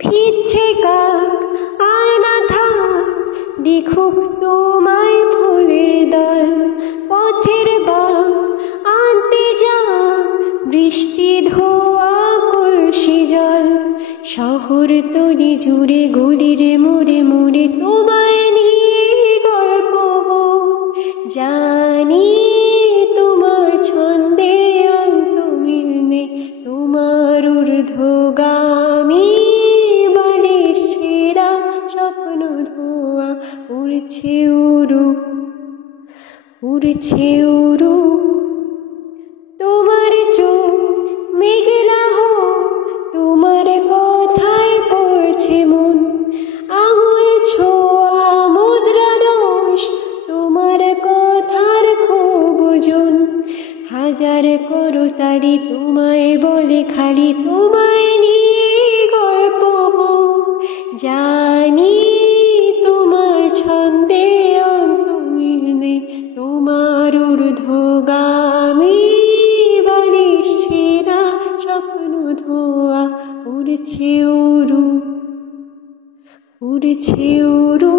ভিজছে কাক আয়না থাক দেখুক তোমায় ফুলের দল পথের বাক আনতে যাক বৃষ্টি ধোয়া কলসি জল শহর তরি জুড়ে গলির মোড়ে মোড়ে তোমায় নিয়ে গল্প হোক জানি তোমার ছন্দে অন্ত মিল নেই তোমার ঊর্ধ্বগামী বাড়ির ছেঁড়া স্বপ্ন ধোয়া উড়ছে উড়ু উড়ছে উড়ু তোমার চোখ মেঘলা হোক তোমার কথায় পড়ছে মন আঙুল ছোঁয়া মুদ্রা দোষ তোমার কথার খুব ওজন হাজার করতালি তোমায় বলে খালি তোমায় নিয়ে গল্প হোক জানি তোমার ছন্দে অন্ত মিল নেই তোমার ঊর্ধ্বগামী বাড়ির ছেঁড়া স্বপ্ন ধোয়া উড়ছে উড়ু উড়ছে উড়ু।